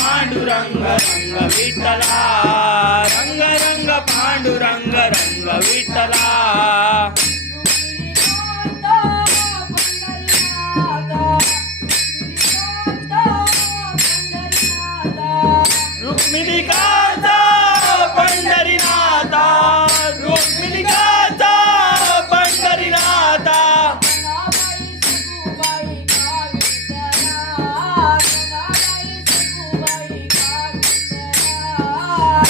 पांडुरंग रंग विठ्ठला रंग रंग पांडुरंग रंग विठ्ठला रुक्मिणीकांता पंढरीनाथा रुक्मिणीकांता पंढरीनाथा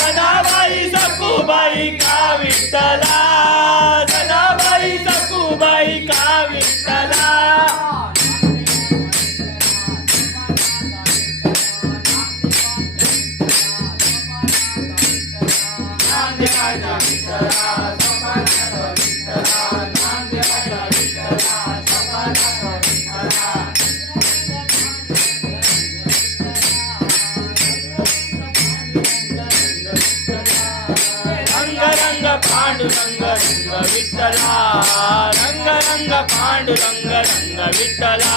सदाबाई सखूबाई का विठ्ठला सदाबाई सखूबाई का विठ्ठला पांडुरंग रंग विठ्ठला रंग रंग पांडुरंग रंग विठ्ठला